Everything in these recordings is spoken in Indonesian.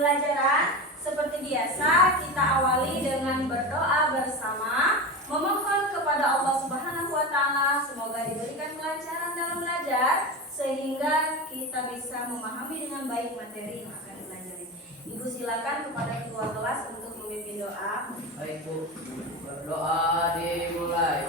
pembelajaran. Seperti biasa, kita awali dengan berdoa bersama, memohon kepada Allah Subhanahu wa Ta'ala semoga diberikan kelancaran dalam belajar sehingga kita bisa memahami dengan baik materi yang akan dipelajari. Ibu silakan kepada ketua kelas untuk memimpin doa. Baik Bu, berdoa dimulai.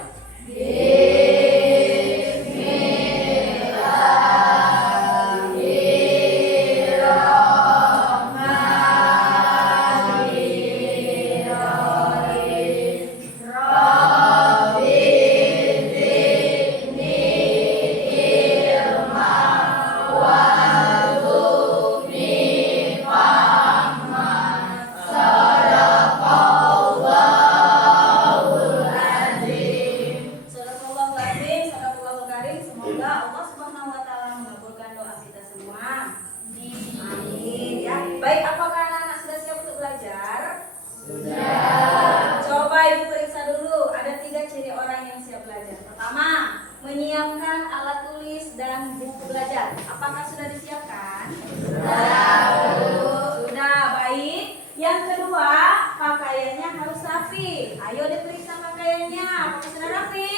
Baik, apakah anak-anak sudah siap untuk belajar? Sudah. Coba Ibu periksa dulu, ada 3 ciri orang yang siap belajar. Pertama, menyiapkan alat tulis dan buku belajar. Apakah sudah disiapkan? Sudah, baik. Yang kedua, pakaiannya harus rapi. Ayo diperiksa pakaiannya, apakah sudah rapi?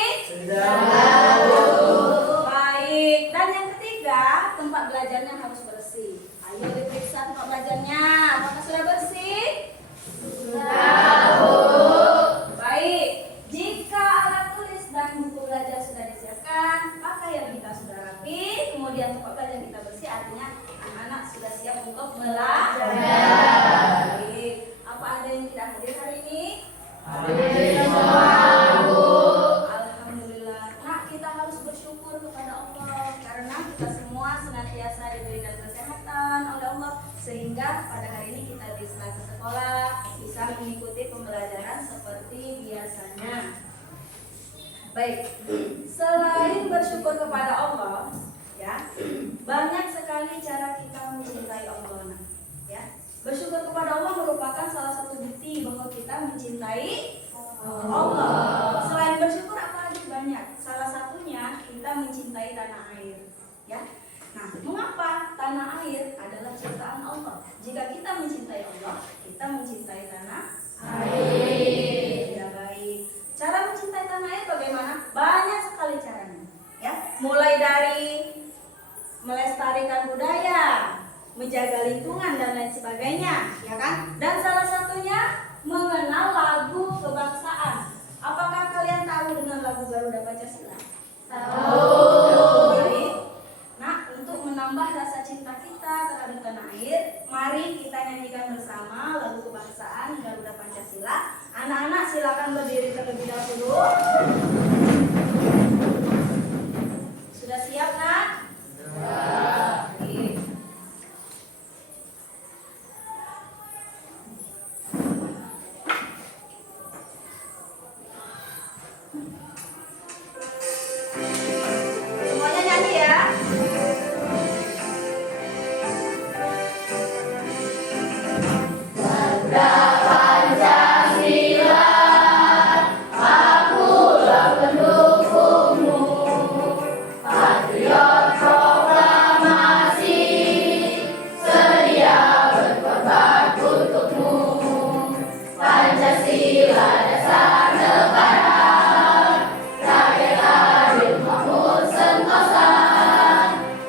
Baik. Dan yang ketiga, tempat belajarnya harus bersih. Ayo diperiksa tempat belajarnya, apakah sudah bersih? Baik, jika alat tulis dan buku belajar sudah disiapkan, pakaian kita sudah rapi, kemudian tempat belajar kita bersih, artinya anak-anak sudah siap untuk belajar. Baik, apa ada yang tidak hadir hari ini? Alhamdulillah. Nah, kita harus bersyukur kepada Allah karena kita semua senantiasa diberikan kesehatan oleh Allah sehingga pada hari ini kita bisa ke sekolah, bisa mengikuti pembelajaran seperti biasanya. Baik, selain bersyukur kepada Allah, ya, banyak sekali cara kita mencintai Allah. Ya, bersyukur kepada Allah merupakan salah satu bukti bahwa kita mencintai Allah. Selain bersyukur apa lagi banyak. Salah satunya kita mencintai tanah air. Ya. Nah, mengapa tanah air adalah ciptaan Allah? Jika kita mencintai Allah, kita mencintai tanah air. Ya, baik. Cara mencintai tanah air bagaimana? Banyak sekali caranya. Ya, mulai dari melestarikan budaya, menjaga lingkungan dan lain sebagainya, ya kan? Dan salah satunya mengenal lagu kebangsaan. Apakah kalian tahu dengan lagu Garuda Pancasila? Tahu. Baik. Nah, untuk menambah rasa cinta kita terhadap tanah air, mari kita nyanyikan bersama lagu kebangsaan Garuda Pancasila. Anak-anak silakan berdiri terlebih dahulu. Sudah siap, Nak? Sudah. Baik. Semuanya nyanyi ya.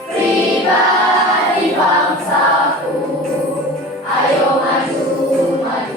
Pribadi bangsaku, ayo maju, maju.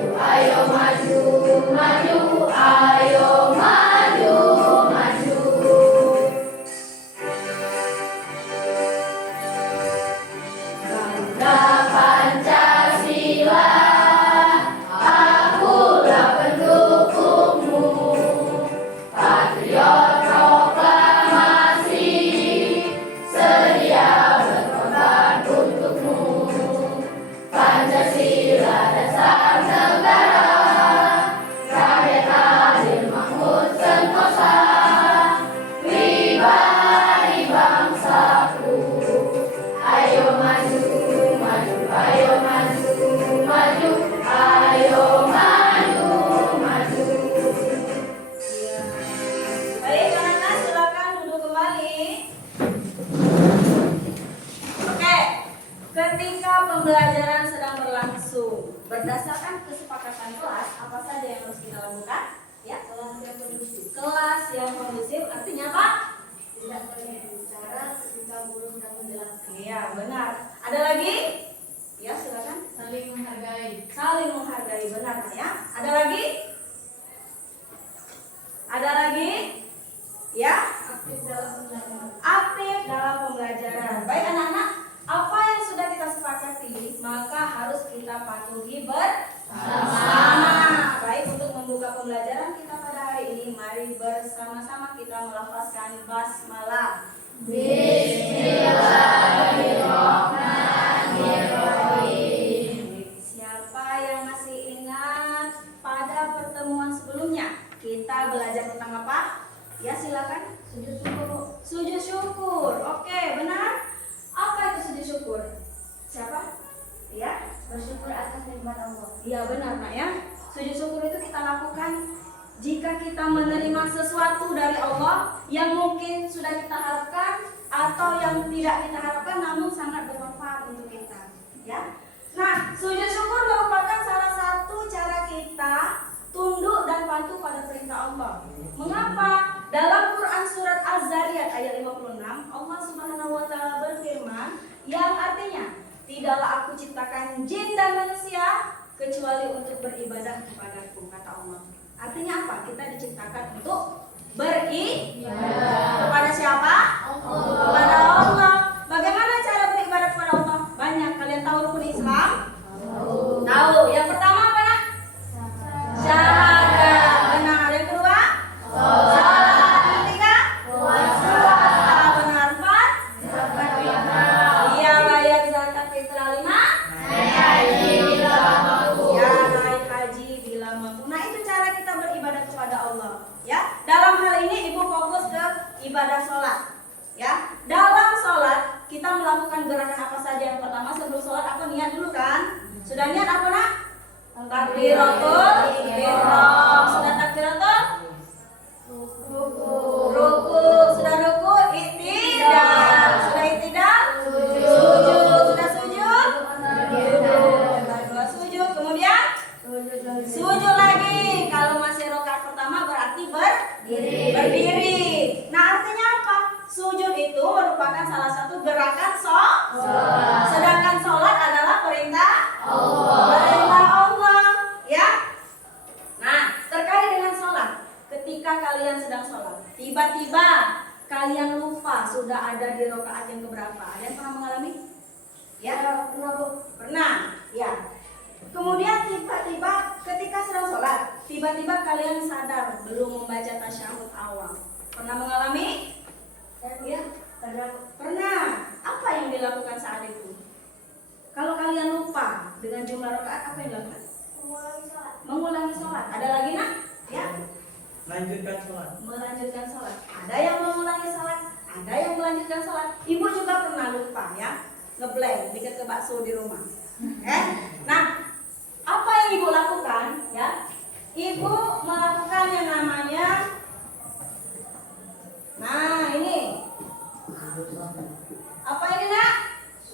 menghargai. Saling menghargai, benar Nak, ya. Ada lagi? Ada lagi? Ya? Aktif dalam pembelajaran. Aktif dalam pembelajaran. Baik anak-anak, apa yang sudah kita sepakati maka harus kita patuhi bersama. Baik, untuk membuka pembelajaran kita pada hari ini, mari bersama-sama kita melafazkan basmalah. Bismillahirrahmanirrahim. Siapa yang masih ingat pada pertemuan sebelumnya kita belajar tentang apa? Ya, silakan. Sujud syukur. Sujud syukur. Oke, benar. Apa itu sujud syukur? Siapa? Ya, Bersyukur atas nikmat Allah. iya benar Nak, ya. Sujud syukur itu kita lakukan jika kita menerima sesuatu dari Allah yang mungkin sudah kita harapkan atau yang tidak kita harapkan namun sangat bermanfaat untuk kita, ya. Nah, sujud syukur merupakan salah satu cara kita tunduk dan patuh pada perintah Allah. Mengapa? Dalam Quran surat Az-Zariyat ayat 56, Allah Subhanahu wa taala berfirman yang artinya, "Tidaklah aku ciptakan jin dan manusia kecuali untuk beribadah kepadaku," kata Allah. Artinya apa? Kita diciptakan untuk beribadah. Kepada siapa? Allah. Kepada Allah. Bagaimana cara beribadah kepada Allah? Banyak. Kalian tahu rukun Islam? Tahu. Yang pertama apa Nak? Syahadat. Benar. Yang kedua? Salat. Yang ketiga? Puasa. Benar. Empat? Iya, bayar zakat fitrah. Lima? Ya, naik haji bila mampu. Nah, itu cara kita beribadah kepada Allah, ya. Dalam hal ini Ibu fokus ke ibadah sholat, ya. Dalam sholat kita melakukan gerakan apa saja? Yang pertama, sebelum sholat aku niat dulu kan? Sudah niat apa Nak? Takbiratul ihram. Sudah takbiratul ruku. Sudah ruku i'tidal. Sudah i'tidal sujud. Sudah sujud dua sujud. Kemudian sujud lagi. Kalau masih rakaat pertama berarti berdiri. Nah, artinya apa? Sujud itu merupakan salah satu gerakan sholat. Sedangkan sholat adalah perintah Allah, ya. Nah, terkait dengan sholat, ketika kalian sedang sholat, tiba-tiba kalian lupa sudah ada di rakaat yang keberapa. Ada yang pernah mengalami? Ya, pernah Bu? Pernah, ya. Kemudian tiba-tiba ketika sedang sholat, tiba-tiba kalian sadar belum membaca tasyahud awal. Pernah mengalami? Ya, pernah. Apa yang dilakukan saat itu? Kalau kalian lupa dengan jumlah rakaat, apa yang dilakukan? Mengulangi sholat. Ada lagi Nak? Ya. Lanjutkan sholat. Melanjutkan sholat. Ada yang mengulangi sholat, ada yang melanjutkan sholat. Ibu juga pernah lupa, ya, ngeblank bikin ke bakso di rumah. Nah, apa yang ibu lakukan? Ya, ibu melakukan yang namanya, nah ini, apa ini Nak?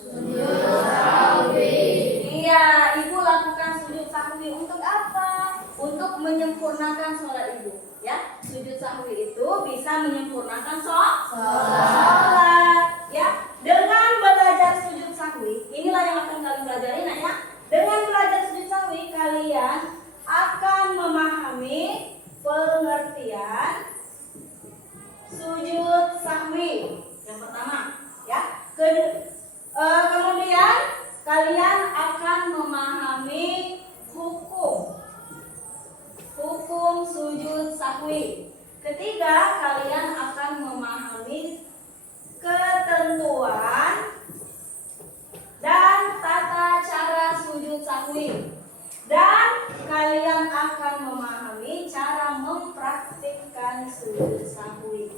Sujud sahwi. Iya, ibu lakukan sujud sahwi untuk apa? Untuk menyempurnakan sholat ibu. Ya, sujud sahwi itu bisa menyempurnakan sholat. Ya, dengan belajar sujud sahwi, inilah yang akan kalian pelajari Nak, ya. Dengan belajar sujud sahwi, kalian akan memahami pengertian sujud sahwi. Yang pertama, ya. Kemudian kalian akan memahami hukum sujud sahwi. Ketiga, kalian akan memahami ketentuan dan tata cara sujud sahwi. Dan kalian akan memahami cara mempraktikkan sujud sahwi.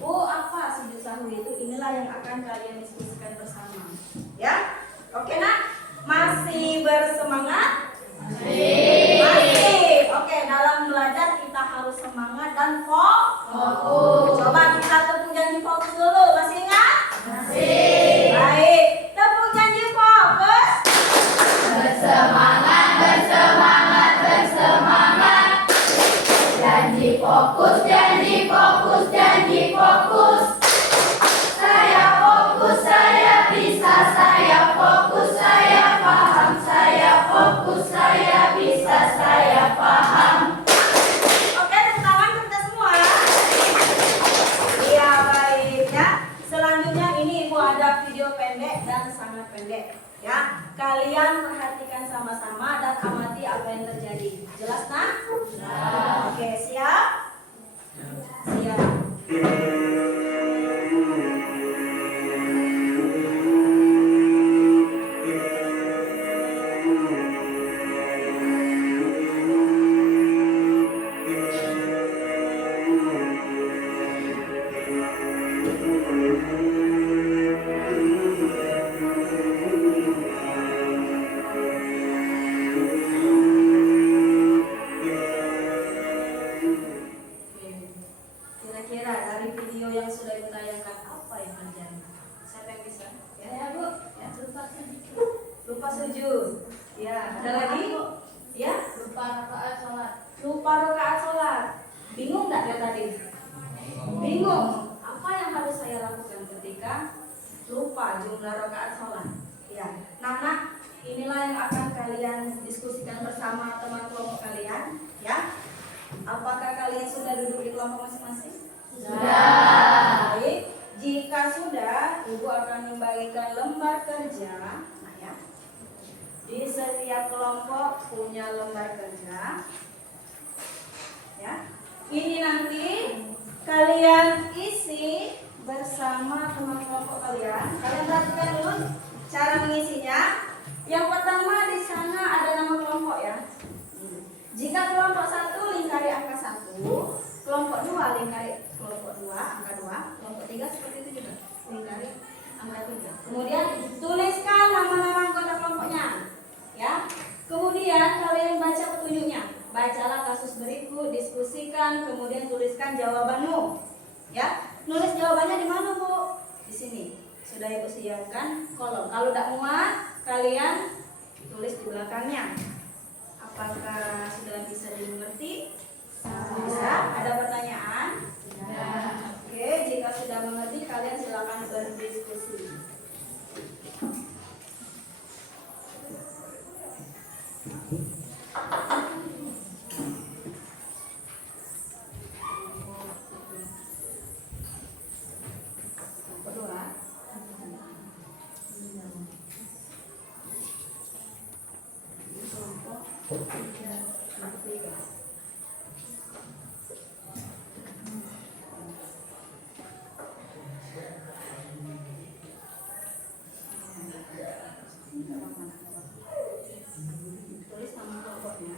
Bu, apa sujud sahwi itu? Inilah yang akan kalian diskusikan bersama. Ya, oke Nak? Masih bersemangat? Masih. Oke, dalam belajar kita harus semangat dan fokus. Coba kita tepuk janji fokus dulu. Masih ingat? Masih. Baik. Tepuk janji fokus. Bersemangat, bersemangat, bersemangat. Janji fokus, janji fokus, janji fokus. Saya fokus, saya bisa, saya fokus, saya paham, saya apa yang terjadi. Jelas nak? Oke, siap? Siap. Kira-kira dari video yang sudah ditayangkan apa yang terjadi? Siapa yang bisa? Ya, Ya Bu, ya. lupa sujud. Lupa sujud. Ya, ada lagi? Ya, Lupa rakaat sholat. lupa rakaat sholat. Bingung nggak ya tadi? Bingung. Apa yang harus saya lakukan ketika lupa jumlah rakaat sholat? Ya, nah, inilah yang akan kalian diskusikan bersama teman kelompok kalian. Ya, apakah kalian sudah duduk di kelompok masing-masing? Sudah. Baik, jika sudah, Ibu akan membagikan lembar kerja. Nah ya, di setiap kelompok punya lembar kerja. Ya, ini nanti kalian isi bersama teman kelompok kalian. Kalian perhatikan dulu cara mengisinya. Yang pertama di sana ada nama kelompok ya. Jika kelompok 1 lingkari angka 1, kelompok 2 lingkari kelompok 2, angka 2, kelompok 3 seperti itu juga, lingkari angka 3. Kemudian tuliskan nama-nama anggota kelompoknya. Ya. Kemudian kalian baca petunjuknya. Bacalah kasus berikut, diskusikan, kemudian tuliskan jawabanmu. Ya. Nulis jawabannya di mana, Bu? Di sini. Sudah Ibu siapkan kolom. Kalau tidak muat, kalian tulis di belakangnya. Apakah sudah bisa dimengerti? Bisa? Ada pertanyaan? Oke, jika sudah mengerti, kalian silakan berdiskusi. Kedua. Tiga. Tulis nama kelompoknya.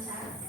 lancar.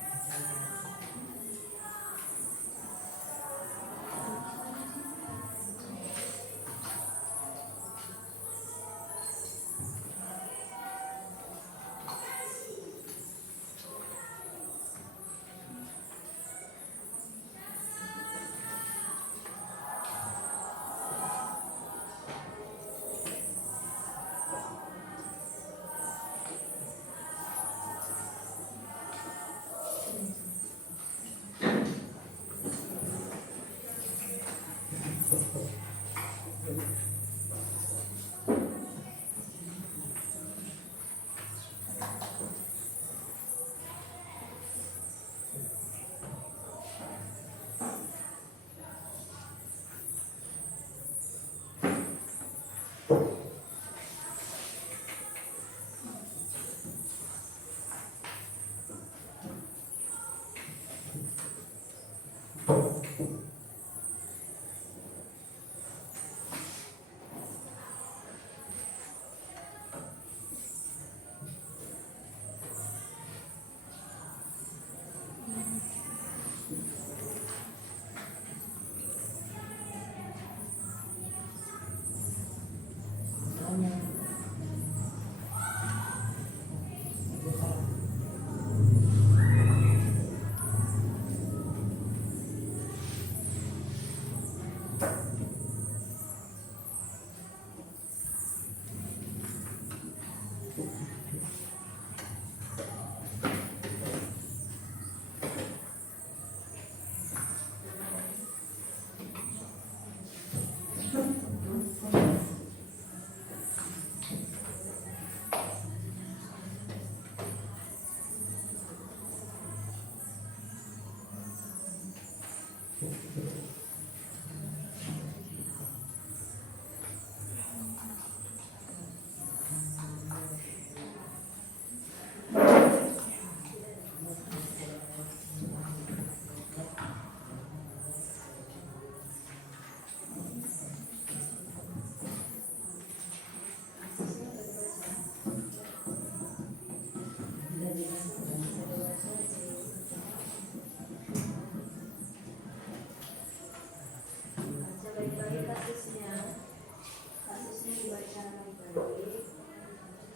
Kasusnya dibaca baik-baik,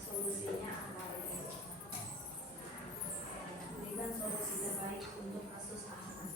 solusinya apa? Berikan solusi terbaik untuk kasus Ahmad.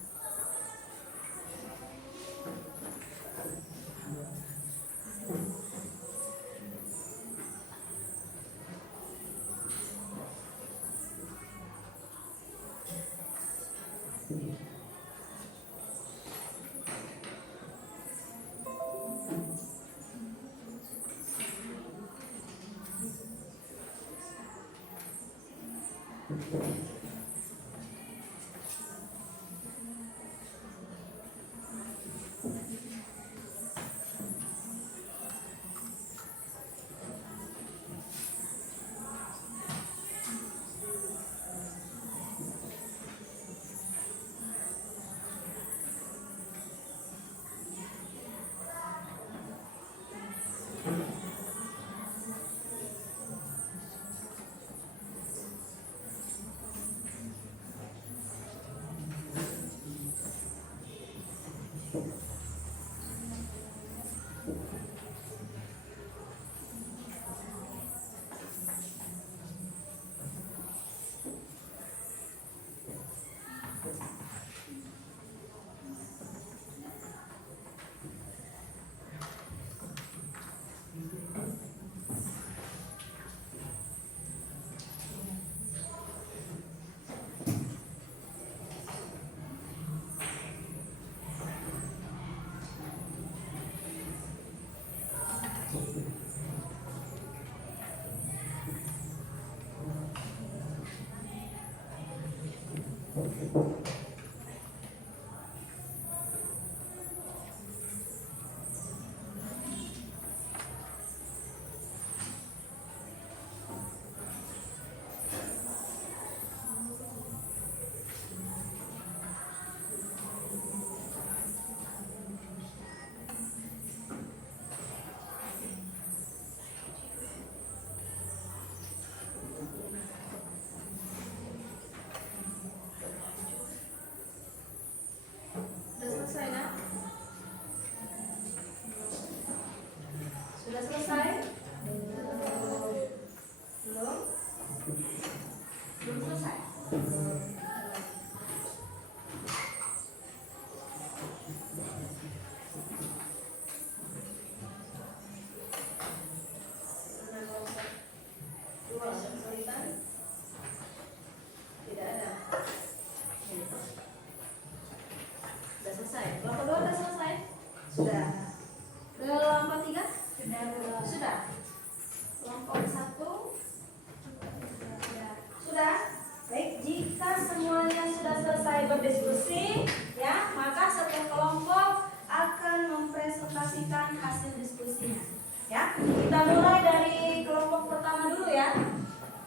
berdiskusi, ya, maka setiap kelompok akan mempresentasikan hasil diskusinya. Ya, kita mulai dari kelompok pertama dulu ya.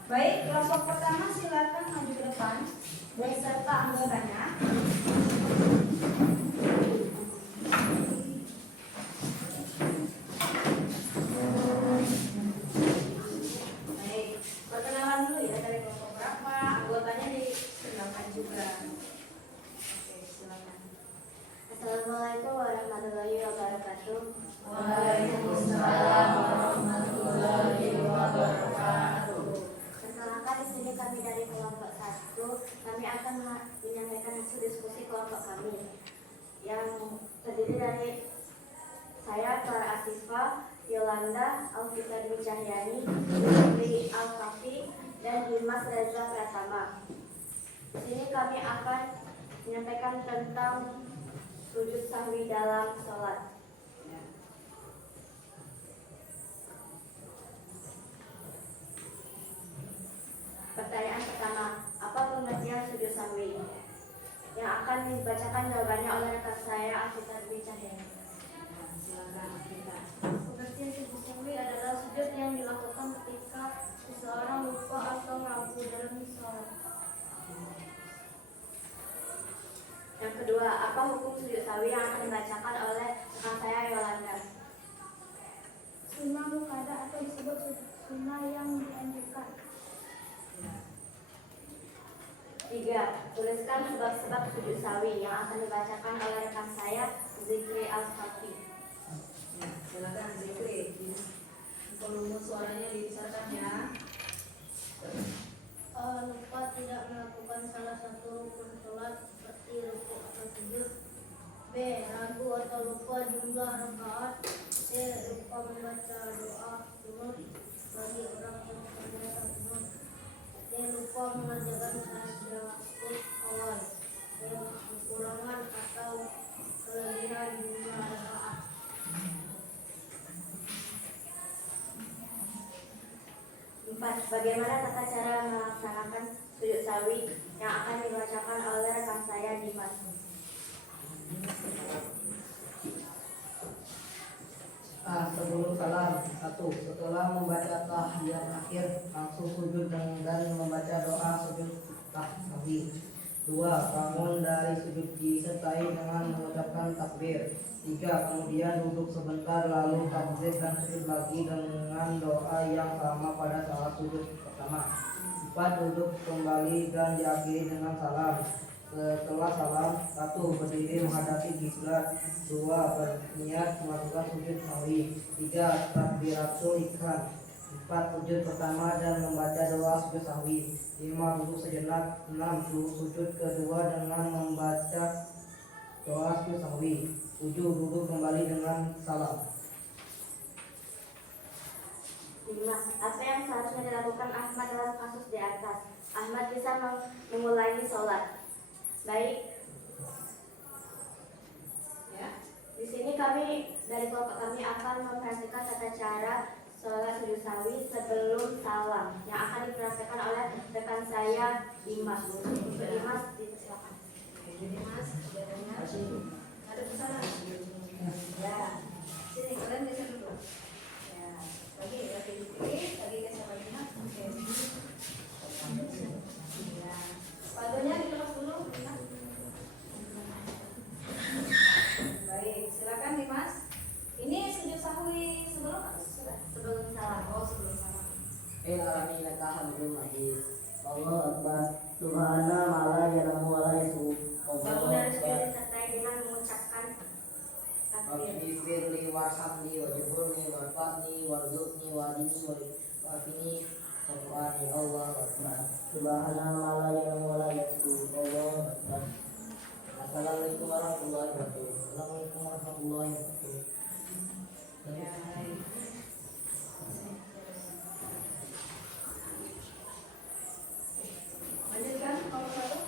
Baik, kelompok pertama silakan maju ke depan beserta anggotanya. Baik, perkenalan dulu ya dari kelompok berapa, anggotanya dikenalkan juga. Oke, silakan. Assalamualaikum warahmatullahi wabarakatuh. Waalaikumsalam warahmatullahi wabarakatuh. Perkenalkan, di sini kami dari kelompok 1. Kami akan menyampaikan hasil diskusi kelompok kami yang terdiri dari saya, Clara Asisfa, Yolanda, Alfita Dwi Cahyani, Dwi Al-Kafi, dan Dimas Reza Pratama. Di sini kami akan menyampaikan tentang sujud sahwi dalam sholat. Pertanyaan pertama, apa pengertian sujud sahwi? Yang akan dibacakan jawabannya oleh rekan saya, Alfita Dwi Cahyani. Silakan kita. Pengertian sujud sahwi adalah sujud yang dilakukan ketika seseorang lupa atau ragu dalam sholat. Yang kedua, apa hukum sujud sahwi yang akan dibacakan oleh rekan saya, Yolanda? Sunnah mukada atau disebut sunnah yang dianjurkan. 3. Tuliskan sebab-sebab sujud sahwi yang akan dibacakan oleh rekan saya, Zikri Al-Hafi. Ya, silakan Zikri. Volume suaranya dibesarkan ya. Lupa tidak melakukan salah satu rukun sholat seperti rukuk atau sujud. B. Ragu atau lupa jumlah rakaat. C. Lupa membaca doa kunut bagi orang yang terbiasa kunut. D. Lupa mengerjakan tasyahud awal. D. Kekurangan atau kelebihan jumlah rakaat. 4. Bagaimana tata cara melaksanakan sujud sahwi yang akan dibacakan oleh rekan saya, Dimas? Sebelum salam, 1. Setelah membaca tahiyat akhir, langsung sujud dan membaca doa sujud sahwi. 2. Bangun dari sujud disertai dengan mengucapkan takbir. 3. Kemudian duduk sebentar lalu takbir dan sujud lagi dengan doa yang sama pada saat sujud pertama. 4. Duduk kembali dan diakhiri dengan salam. Setelah salam, 1. Berdiri menghadapi kiblat. 2. Berniat melakukan sujud sahwi. 3. Takbiratul ihram. 4. Sujud pertama dan membaca doa sujud sahwi. 5. Duduk sejenak. 6. Sujud kedua dengan membaca doa sujud sahwi. 7. Duduk kembali dengan salam. 5. Apa yang seharusnya dilakukan Ahmad dalam kasus di atas? Ahmad bisa mengulangi sholat. Baik. Ya. Di sini kami dari kelompok kami akan memperhatikan tata cara sholat sujud sahwi sebelum salam yang akan dipraktekkan oleh rekan saya, Dimas. Untuk Dimas, silakan. Oke, jadi Mas, biasanya ada pesanan. Ya. Sini kalian geser dulu. Ya. Lagi Zikri, lagi ke siapa Dimas? Oke. Ya. Sepatunya dilepas dulu, Dimas. Baik, silakan Dimas. Ini sujud sahwi sebelum Salam. Oh, sebelum salam. Innaka hamidum majid. Allahu akbar. Subhana ma la ya'lamu wa la yasbu. Bangun dari sujud disertai dengan mengucapkan takbir. Rabbi warhamni wajburni warfa'ni warzuqni wahdini wa'afini warfa'ni. Allahu akbar. Subhana ma la ya'lamu wa la yasbu. Allahu akbar. Assalamualaikum warahmatullahi wabarakatuh. Assalamualaikum warahmatullahi wabarakatuh. Ya, baik. Lanjutkan kalau satu.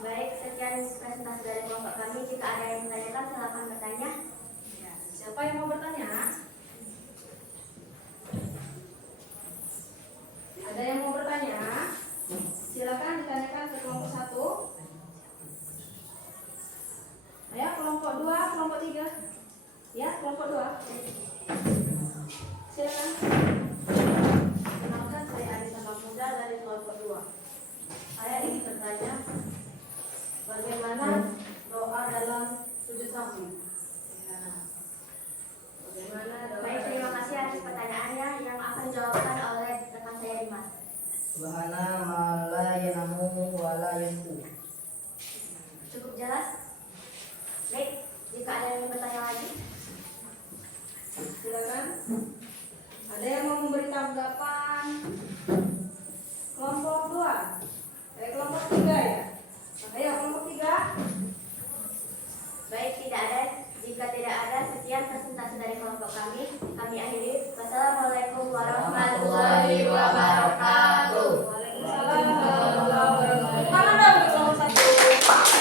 Baik, sekian presentasi dari kelompok kami. Jika ada yang menanyakan, silakan bertanya. Ya, siapa yang mau bertanya? Ada yang mau bertanya? 3. Ya, kelompok 2. Silakan. Kenalkan, saya Anissa Mahmuda dari kelompok 2. Saya ingin bertanya, bagaimana doa dalam sujud sahwi? Bagaimana doa? Baik, terima kasih atas pertanyaannya yang akan dijawabkan oleh rekan saya Dimas. Subhana ma la yanamu wa la yasku. Cukup jelas? Baik, jika ada yang ingin bertanya lagi, Silakan. Ada yang mau memberi tanggapan? Kelompok 2. Kelompok 3 ya? Ayo kelompok 3. baik, tidak ada. Jika tidak ada, sekian presentasi dari kelompok kami. Kami akhiri. Wassalamualaikum warahmatullahi wabarakatuh. Waalaikumsalam warahmatullahi wabarakatuh. Mana dong di kelompok 1?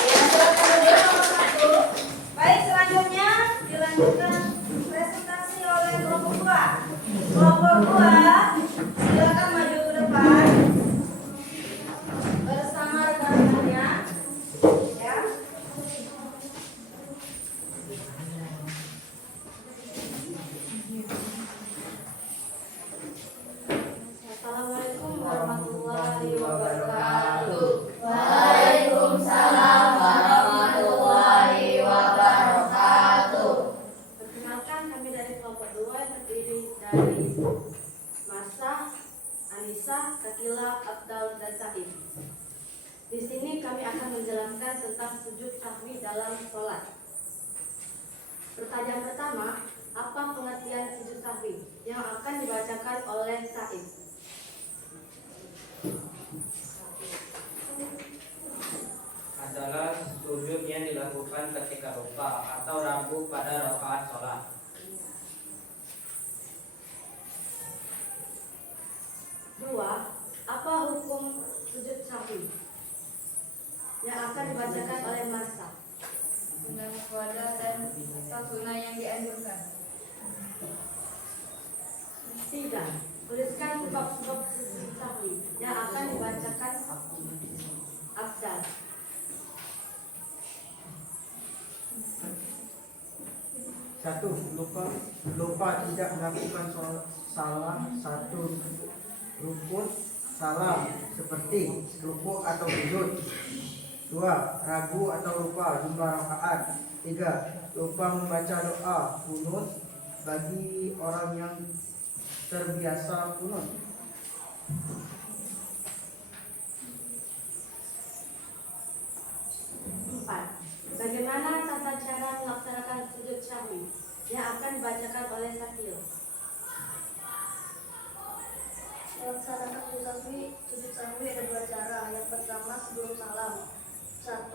Ya, silakan berdiri kelompok 1. Baik, selanjutnya dilanjutkan presentasi oleh kelompok 2. Kelompok 2, silakan maju ke depan bersama rekan-rekannya. Ya. Assalamualaikum warahmatullahi wabarakatuh. Waalaikumsalam warahmatullahi wabarakatuh. Perkenalkan, kami dari kelompok 2 terdiri dari Marsa, Anissa, Kakila, Abdal, dan Said. Di sini kami akan menjelaskan tentang sujud sahwi dalam sholat. Pertanyaan pertama, apa pengertian sujud sahwi yang akan dibacakan oleh Said? Adalah sujud yang dilakukan ketika lupa atau ragu pada rakaat sholat. Dua, apa hukum sujud sahwi yang akan dibacakan oleh Marsa? Sunnah muqaddah dan atau sunnah yang dianjurkan. Tiga, tuliskan sebab-sebab sujud sahwi yang akan dibacakan Abdal. Satu, lupa tidak melakukan salah satu rukun salam seperti rukuk atau sujud. Dua, ragu atau lupa jumlah rakaat. Tiga, lupa membaca doa kunut bagi orang yang terbiasa kunut. Empat, bagaimana tata cara melaksanakan sujud sahwi yang akan dibacakan oleh Sakil? Melaksanakan sujud sahwi ada 2 cara. Yang pertama sebelum salam. 1.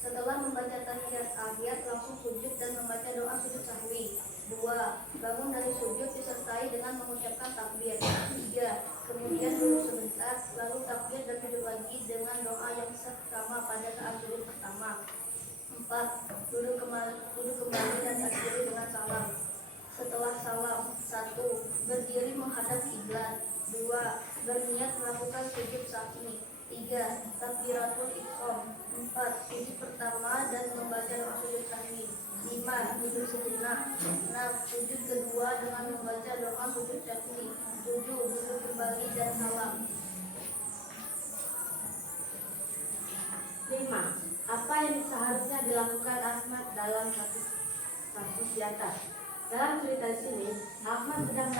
Setelah membaca tahiyat akhir langsung sujud dan membaca doa sujud sahwi. 2. Bangun dari sujud disertai dengan mengucapkan takbir. 3. Kemudian duduk sebentar, lalu takbir dan duduk lagi dengan doa yang sama pada saat sujud pertama. 4. Duduk kembali dan akhiri dengan salam. Setelah salam, 1. Berdiri menghadap kiblat. 2. Berniat melakukan sujud sahwi. 3. Takbiratul ihram. 4. Sujud pertama dan membaca doa sujud sahwi. 5. Duduk sejenak. 6. Sujud kedua dengan membaca doa sujud sahwi. 7. Duduk kembali dan salam. 5. Apa yang seharusnya dilakukan Ahmad dalam kasus di atas? Dalam cerita di sini, Ahmad sedang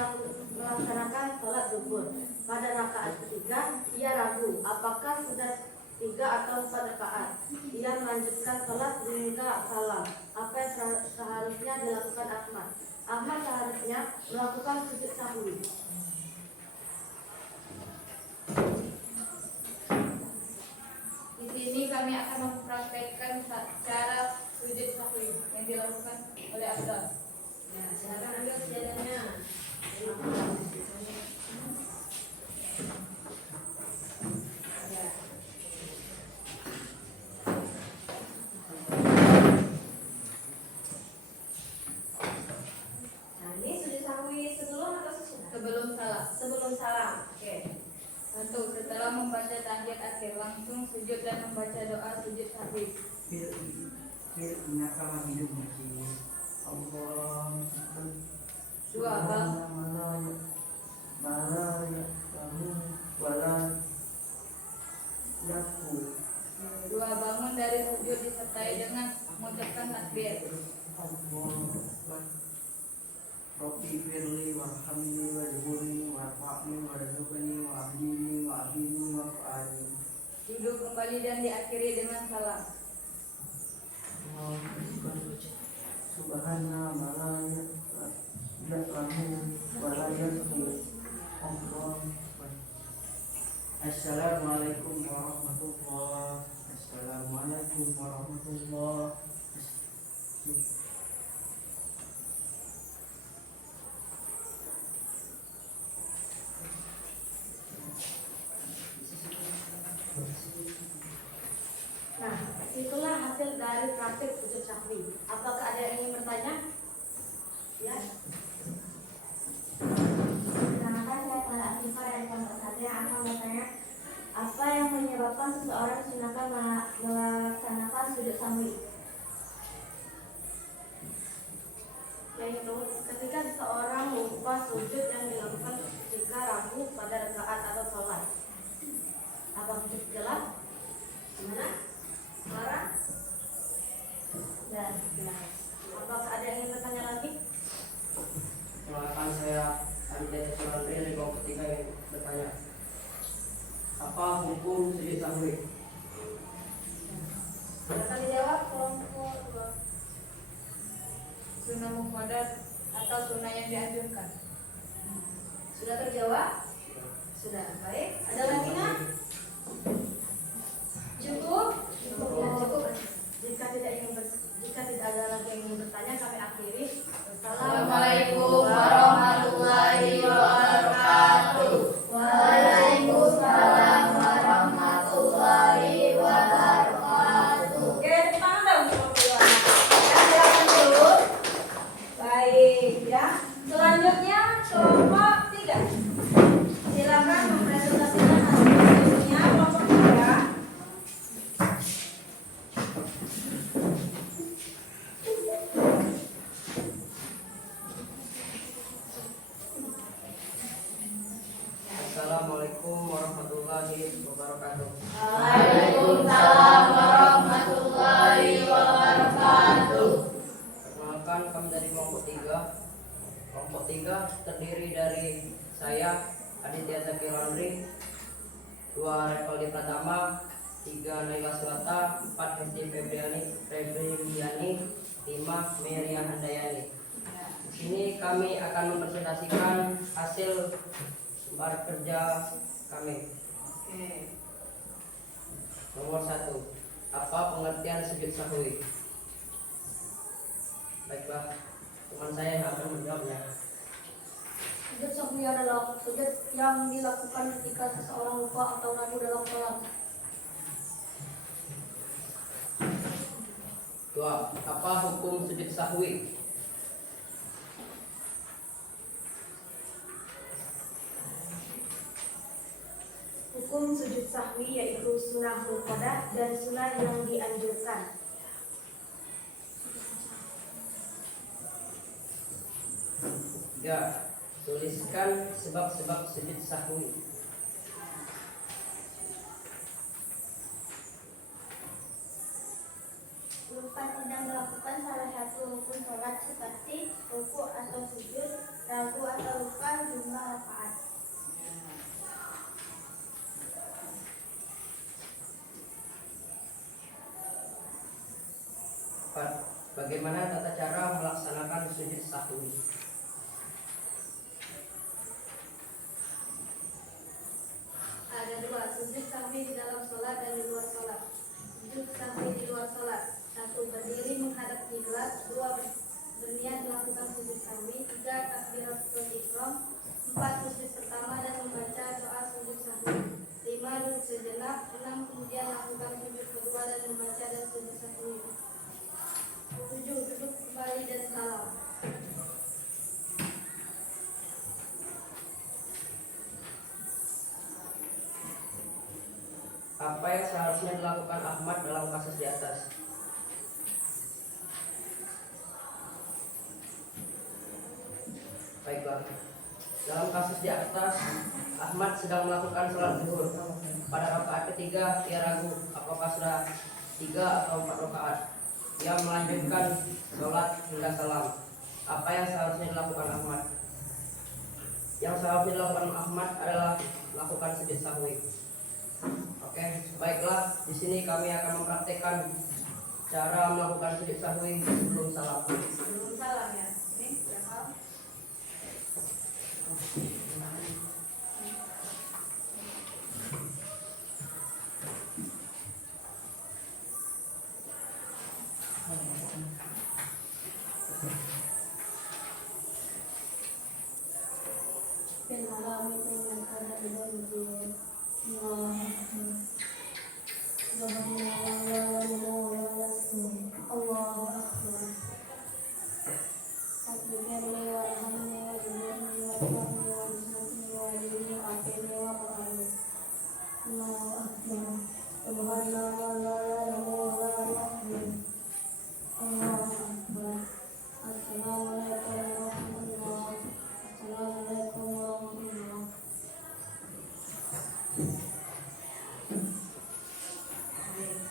melaksanakan sholat zuhur. Pada rakaat ketiga, ia ragu apakah sudah 3 atau 4 rakaat. Ia melanjutkan sholat hingga salam. Apa yang seharusnya dilakukan Ahmad? Ahmad seharusnya melakukan sujud sahwi. Di sini kami akan mempraktekkan cara sujud sahwi yang dilakukan oleh Abdul. Ya, silakan ambil sejadahnya. Ya. Nah, ini sujud sahwi sebelum atau sesudah? Sebelum salam. Sebelum salam. Oke. 1. Setelah membaca tahiyat akhir langsung sujud dan membaca doa sujud sahwi. Fil inakama hidup mungkin. takbir. Rabbi firli warhamni wajburni warfa'ni warzuqni wa'abdini wa'abdini wa'afani. Duduk kembali dan diakhiri dengan salam. Subhana malaya lahu walayatu Allah. Assalamualaikum warahmatullahi. Assalamualaikum warahmatullahi. Nah, itulah hasil dari praktik sujud sahwi. Apakah ada yang ingin bertanya? Ya. Perkenalkan, saya Clara Asifa dari Pondok Satria akan bertanya, apa yang menyebabkan seseorang disunahkan melaksanakan sujud sahwi? Yaitu ketika seseorang lupa sujud yang dilakukan jika ragu pada rakaat atau sholat. Apa sujud jelas? Gimana? Clara? Dan apakah ada yang ingin bertanya lagi? Perkenalkan, saya Aditya Sulandri dari kelompok 3 yang bertanya, apa hukum sujud sahwi? Silakan dijawab kelompok 2. Sunnah muqaddas atau sunnah yang dianjurkan. Sudah terjawab? Sudah. Baik. Ada lagi nggak? Cukup? Ya, cukup. Jika tidak ada lagi yang ingin bertanya, kami akhiri. Assalamualaikum warahmatullahi wabarakatuh. Waalaikumsalam warahmatullahi wabarakatuh. Oke, tangan dong semua. Ya, silakan dulu. Baik, ya. Selanjutnya kelompok 3. Silakan mempresentasikan hasil sujudnya kelompok 3. Assalamualaikum warahmatullahi wabarakatuh. Waalaikumsalam warahmatullahi wabarakatuh. Perkenalkan, kami dari kelompok 3. Kelompok 3 terdiri dari saya Aditya Zakilandri, 2 Revaldi Pratama, 3 Naila Sulata, 4 Hesti Febriani, 5 Meria Handayani. Di sini kami akan mempresentasikan hasil lembar kerja kami. Nomor 1, apa pengertian sujud sahwi? Baiklah, teman saya yang akan menjawabnya. Sujud sahwi adalah sujud yang dilakukan ketika seseorang lupa atau ragu dalam sholat. 2, apa hukum sujud sahwi? Hukum sujud sahwi yaitu sunnah muqaddas dan sunnah yang dianjurkan. 3, tuliskan sebab-sebab sujud sahwi. Lupa tidak melakukan salah satu rukun sholat seperti ruku atau sujud, ragu atau lupa jumlah rakaat. Bagaimana tata cara melaksanakan sujud sahwi? Ada 2, sujud sahwi di dalam sholat dan di luar sholat. Sujud sahwi di luar sholat: 1, berdiri menghadap kiblat; 2, berniat melakukan sujud sahwi; 3, takbiratul ihram; 4, sujud pertama dan membaca doa sujud sahwi; 5, duduk sejenak; 6, kemudian lakukan sujud kedua dan membaca dan sujud sahwi; 7, duduk kembali dan salam. Apa yang seharusnya dilakukan Ahmad dalam kasus di atas? Baiklah, dalam kasus di atas, Ahmad sedang melakukan sholat zuhur. Pada rakaat ketiga, ia ragu apakah sudah 3 atau 4 rakaat. Ia melanjutkan sholat hingga salam. Apa yang seharusnya dilakukan Ahmad? Yang seharusnya dilakukan Ahmad adalah lakukan sujud sahwi. Oke, baiklah. Di sini kami akan mempraktekkan cara melakukan sujud sahwi sebelum salam. Sebelum salam ya. Ini berapa?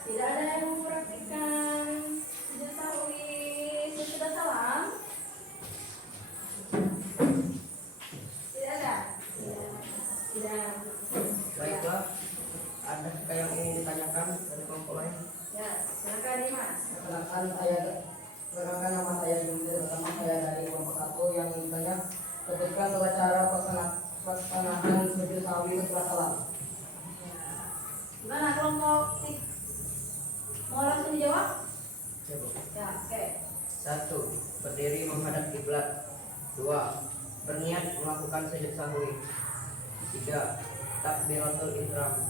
Tidak ada yang mempraktikkan sujud sahwi sesudah salam? Tidak ada? Tidak. Baiklah. Ada yang ingin ditanyakan dari kelompok lain? Ya, silakan Dimas. Perkenalkan nama saya Jumbil, pertama saya dari kelompok 1 yang ditanya sebutkan dua cara pelaksanaan sujud sahwi setelah salam. Gimana kelompok tik? Mau langsung dijawab? Coba. Ya, oke. 1. Berdiri menghadap kiblat. 2. Berniat melakukan sujud sahwi. 3. Takbiratul ihram.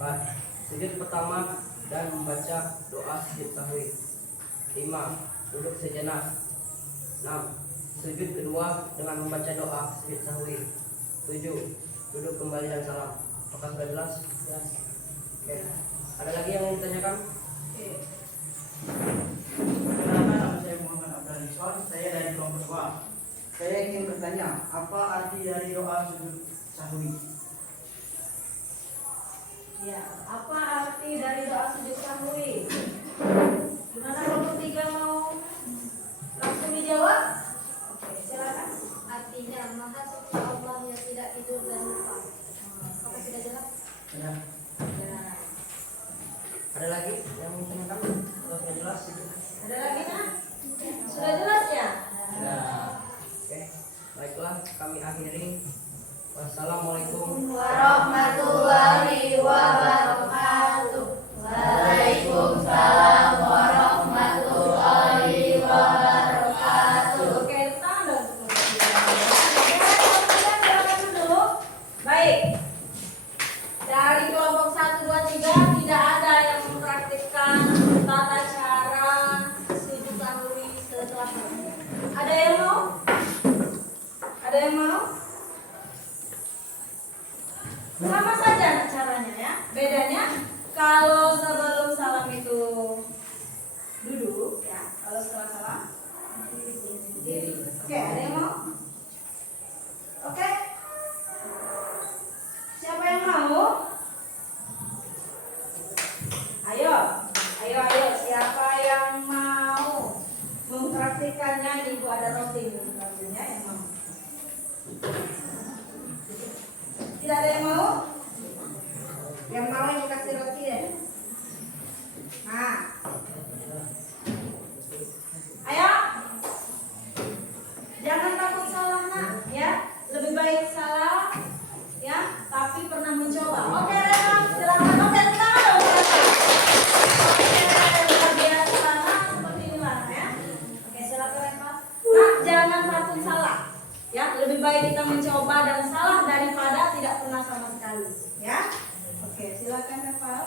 4. Sujud pertama dan membaca doa sujud sahwi. 5. Duduk sejenak. 6. Sujud kedua dengan membaca doa sujud sahwi. 7. Duduk kembali dan salam. Apakah sudah jelas? Ya. Oke. Ada lagi yang ingin ditanyakan? Oke. Perkenalkan, nama saya Muhammad Abdul Rizwan, saya dari kelompok 2. Saya ingin bertanya, apa arti dari doa sujud sahwi? Ya, apa arti dari doa sujud sahwi? Gimana kelompok 3 mau langsung dijawab? Oke, silakan. Artinya Maha Suci Allah yang tidak tidur dan lupa. Apakah sudah jelas? Ya. Ya. Ada lagi yang ingin ditanyakan? Kalau sudah jelas? Ada lagi nak? Sudah jelas ya? Ya. Oke. Baiklah, kami akhiri. Wassalamualaikum Warahmatullahi wabarakatuh. Waalaikumsalam warahmatullahi wabarakatuh. Oke, tangan dong. Oke, silakan dulu. Baik. Dari kelompok 1, 2, 3 tidak ada yang mempraktikkan tata cara sujud sahwi setelah salam. Ada yang mau? Ada yang mau? Sama saja caranya ya. Bedanya kalau sebelum salam itu duduk ya, kalau setelah salam diri. Oke, ada yang mau? Oke. Siapa yang mau? Ayo, siapa yang mau mempraktikannya? Ibu ada roti ya, yang mau. Tidak ada yang mau? Yang mau ibu kasih roti ya. Nah, ayo. Jangan takut salah nak, ya. Lebih baik salah, ya, tapi pernah mencoba. Oke, Rena, silakan. Oke, tangan dong, Rena. Oke, luar biasa. Nah, seperti inilah ya. Oke, silakan Rena. Nah, jangan takut salah. Ya, lebih baik kita mencoba dan salah daripada tidak pernah sama sekali. Ya. Oke, silakan Reval.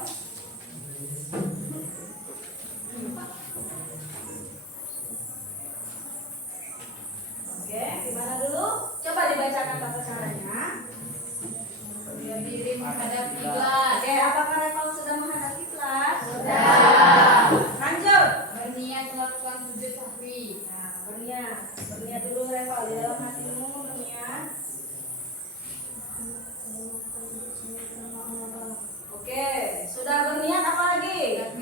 Oke, gimana dulu? Coba dibacakan tata caranya. Berdiri menghadap kiblat. Oke, apakah Reval sudah menghadap kiblat? Sudah. Lanjut. Berniat melakukan sujud sahwi. Nah, berniat dulu Reval di dalam hatimu berniat. Oke, sudah berniat apa lagi?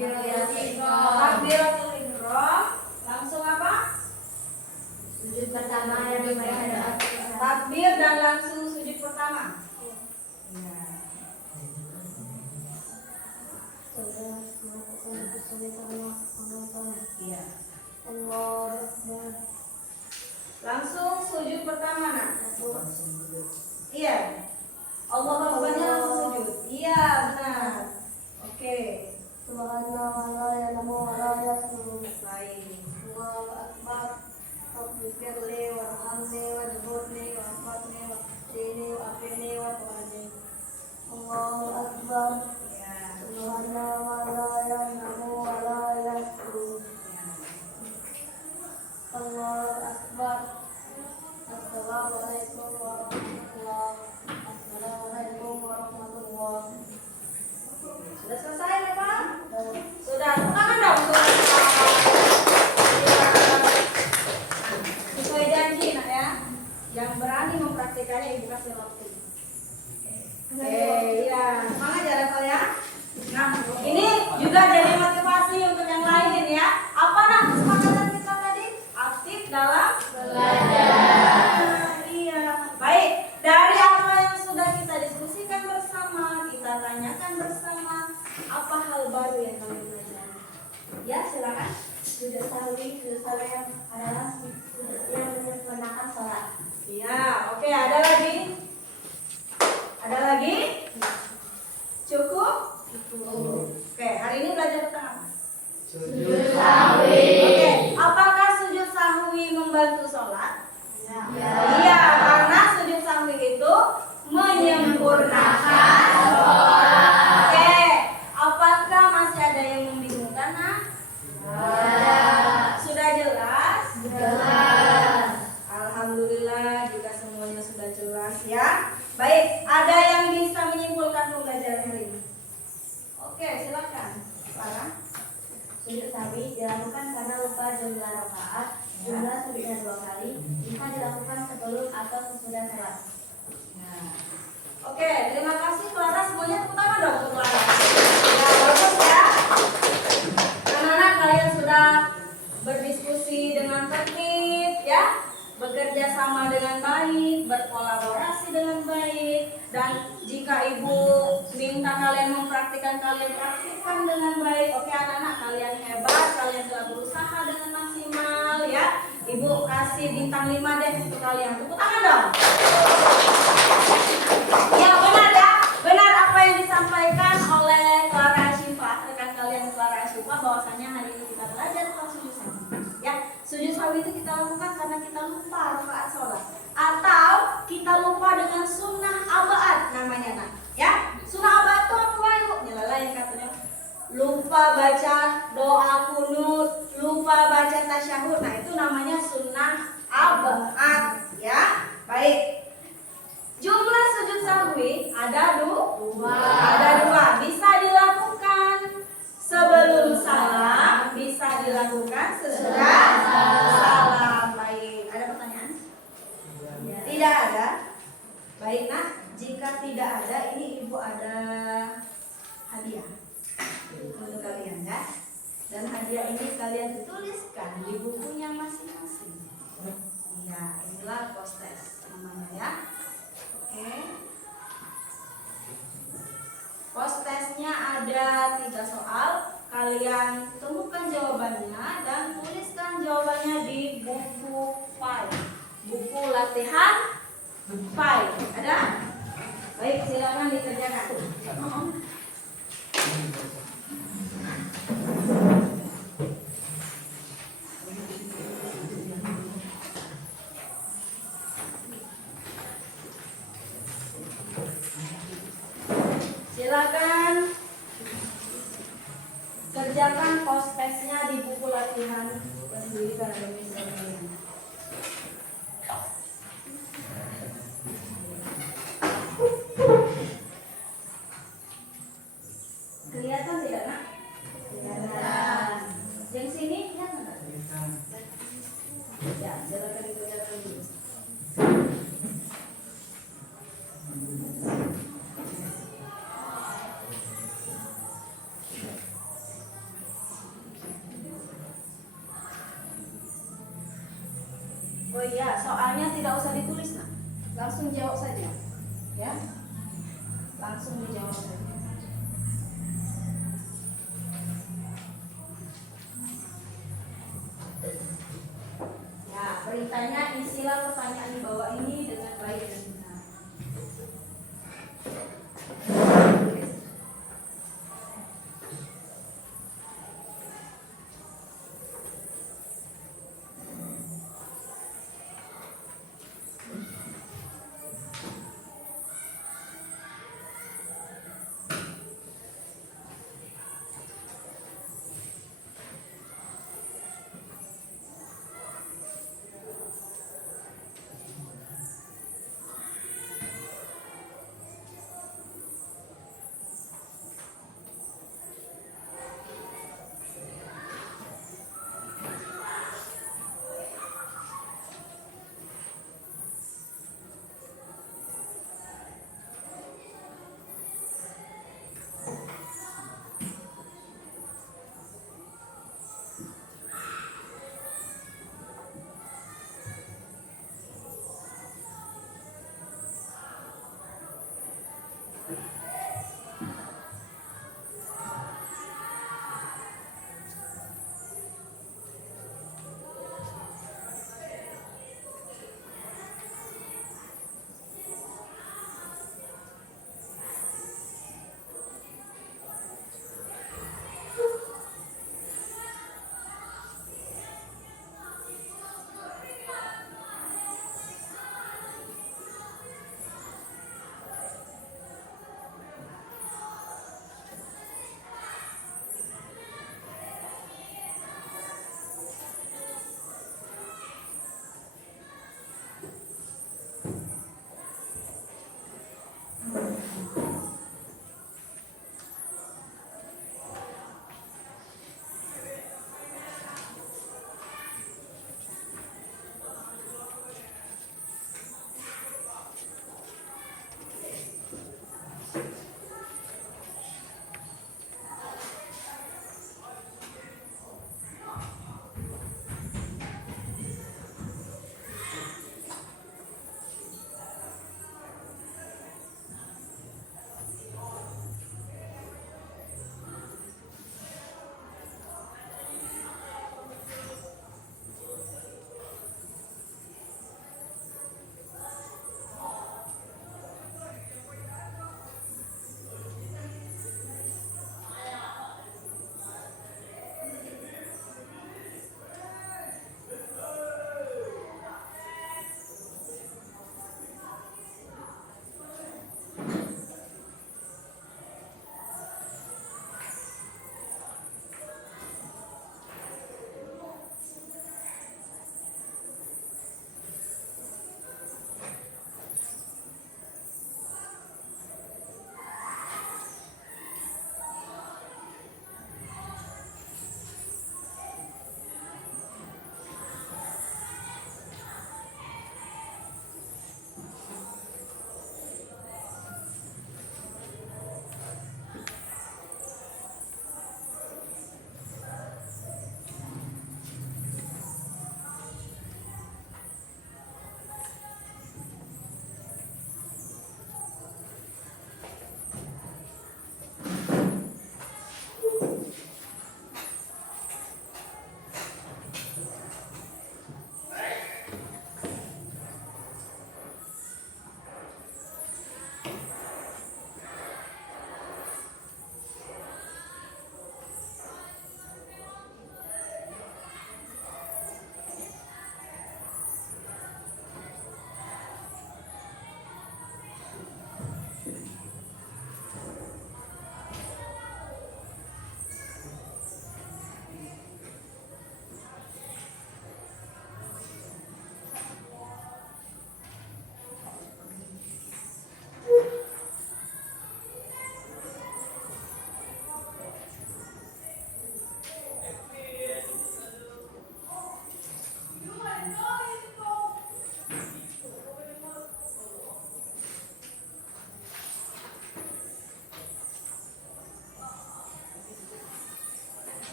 Oke, hari ini belajar tentang apa? Sujud Oke, apakah sujud sahwi membantu sholat? Iya, karena sujud sahwi itu menyempurnakan sholat. Oke, apakah masih ada yang membingungkan? Nah? Sudah jelas? Jelas. Alhamdulillah jika semuanya sudah jelas ya. Baik, ada yang bisa menyimpulkan pembelajaran hari ini? Oke, silakan. Clara. Sujud sahwi dilakukan karena lupa jumlah rakaat. Jumlah sujudnya 2 kali. Jika dilakukan sebelum atau sesudah salat. Oke, terima kasih Clara. Semuanya tepuk tangan dong untuk Clara. Ya, bagus ya. Anak-anak kalian sudah berdiskusi dengan tertib ya, bekerja sama dengan baik, berkolaborasi dengan baik, dan jika ibu minta kalian mempraktikkan, kalian praktikkan dengan baik. Oke anak-anak, kalian hebat, kalian telah berusaha dengan maksimal ya. Ibu kasih bintang 5 deh untuk kalian. Tepuk tangan dong. Ya benar ya, benar apa yang disampaikan oleh Clara Ashifa, rekan kalian Clara Ashifa, bahwasanya hari ini kita belajar tentang sujud sahwi. Ya, sujud sahwi itu kita lakukan karena kita lupa rakaat sholat, atau kita lupa dengan sunnah abaat namanya nah. Ya, sunnah abaat itu apa baru? Nyala yang katanya lupa baca doa kunut, lupa baca tasyahud. Nah itu namanya sunnah abaat ya. Baik. Jumlah sujud sahwi ada dua. Bisa dilakukan sebelum salam, bisa dilakukan sesudah salam. Baik, ada pertanyaan? Tidak ada. Baik nak, jika tidak ada, ini ibu ada hadiah untuk kalian ya. Dan hadiah ini kalian tuliskan di bukunya masing-masing. Ya, inilah postes namanya ya. Oke. Posesnya ada 3 soal. Kalian temukan jawabannya dan tuliskan jawabannya di buku file. Buku latihan file. Ada? Baik, silakan dikerjakan. Silakan kerjakan postesnya di buku latihan sendiri karena demi kalian. Kelihatan tidak nak? Kelihatan. Yang sini kelihatan nggak? Ya, silakan dikerjakan dulu. Oh iya, soalnya tidak usah ditulis nak, langsung jawab saja, ya, langsung dijawab saja. Ya, perintahnya isilah pertanyaan di bawah ini dengan baik dan benar.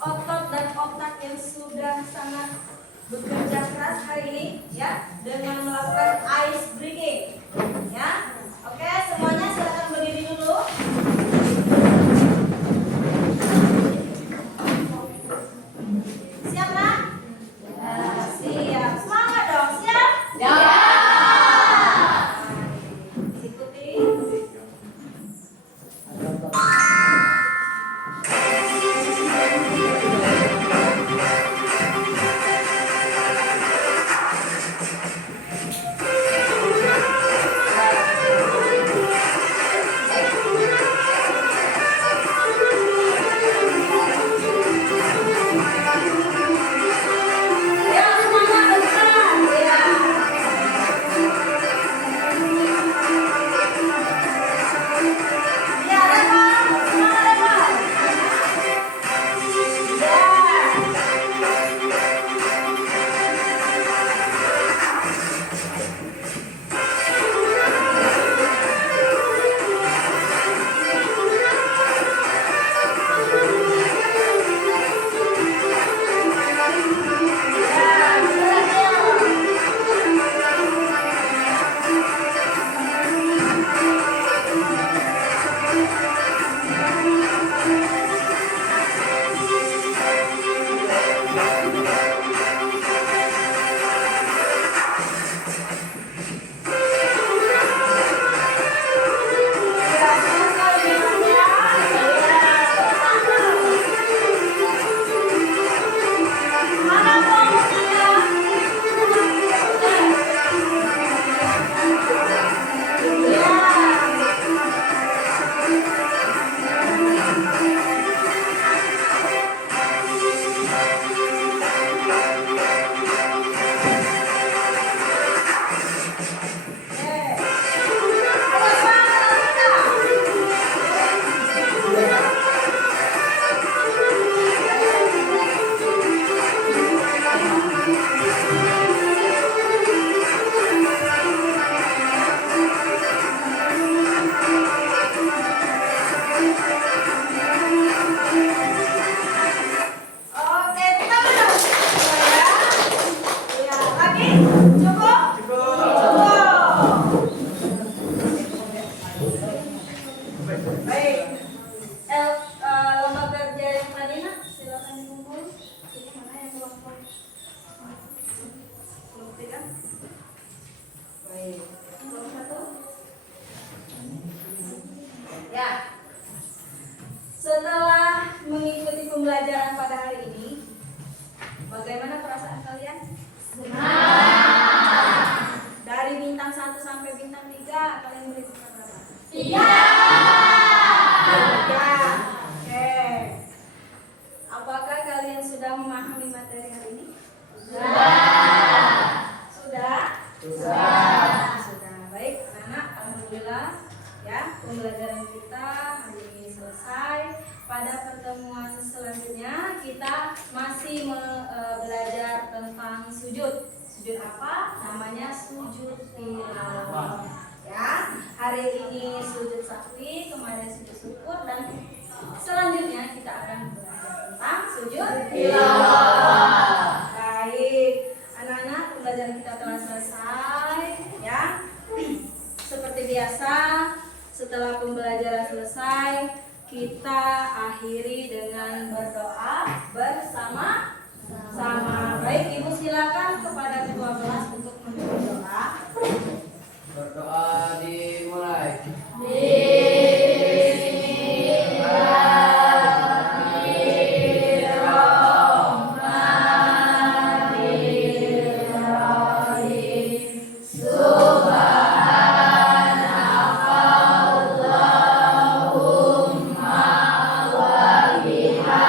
otot dan otak yang sudah sangat bekerja keras hari ini ya dengan melakukan ice breaking ya. Oke, semuanya silakan berdiri dulu. Siap nak? Siap. Semangat dong. Siap? Ya. Ikuti. Ya, semangat bergerak. Ya. Ya, Revan. Semangat, Revan. Ya. Ya, bergerak, ya. Ya, semangat, Revan, ya. Ya, mana fokusnya? Ya. Oke, tangan dong. Ya, lagi. Cukup? Cukup. Baik. Lembaga kerja yang tadi nak, silakan dikumpul. Ini mana yang kelompok? Kelompok 3. Baik. Kelompok 1. Ya. Setelah mengikuti pembelajaran pada hari ini, bagaimana perasaan kalian? Senang. Dari bintang 1 sampai bintang 3, kalian beri bintang berapa? 3. Oke. Apakah kalian sudah memahami materi hari ini? Sudah. Sudah. Baik, anak-anak, alhamdulillah ya, pembelajaran kita hari ini selesai. Pada pertemuan selanjutnya kita masih belajar tentang sujud. Sujud apa? Namanya sujud tilawah. Ya, hari ini sujud sahwi, kemarin sujud syukur, dan selanjutnya kita akan belajar tentang sujud tilawah. Baik, anak-anak, pembelajaran kita telah selesai ya. Seperti biasa, setelah pembelajaran selesai, kita akhiri dengan berdoa bersama-sama. Baik, Ibu silakan kepada ketua kelas untuk memimpin doa. Berdoa dimulai. Subhanakallahumma wa bihamdika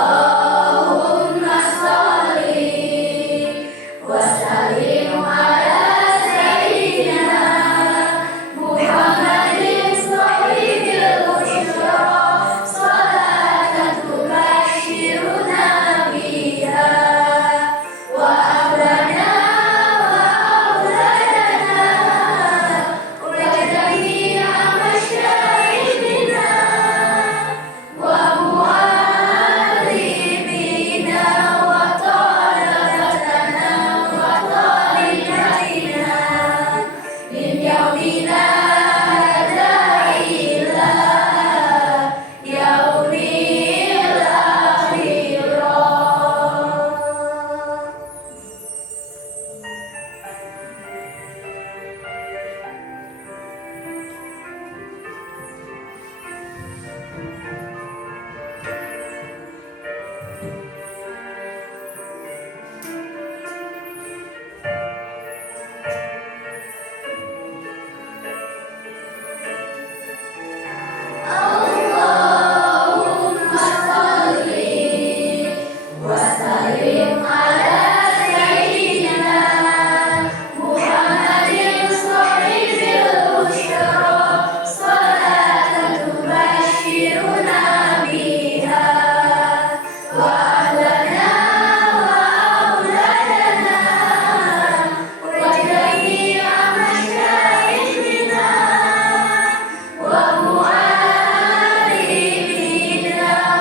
Allahumma sholli wa sallim ala sayyidina Muhammadin shahidil busyra salatan tubashiruna biha wa abrana wa auladana wa jami'a masyayikhina wa mu'allimina wa talabatana wa talibatina min yaumina hadza ila yaumil akhirah. Allahumma sholli wa sallim ala sayyidina Muhammadin shahidil busyra salatan tubashiruna biha wa ahlana wa auladana wa jami'a masyayikhina wa mu'allimina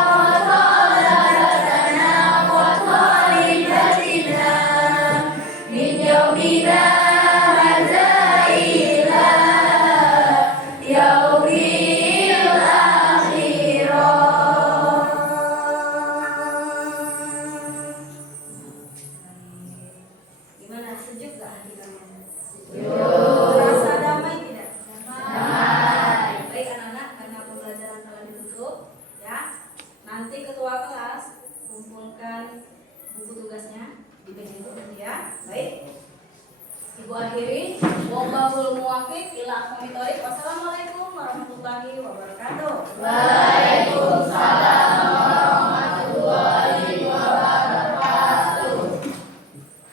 wa talabatana wa talibatina min yaumina hadza ila yaumil akhirah. Gimana, sejuk gak hati kamu? Sejuk. Rasa damai tidak? Damai. Baik anak-anak, karena pembelajaran telah ditutup, ya. Nanti ketua kelas kumpulkan buku tugasnya di meja itu, ya. Baik. Ibu akhiri, wallahul muwaffiq ila aqwamit thoriq. Wassalamualaikum warahmatullahi wabarakatuh. Waalaikumsalam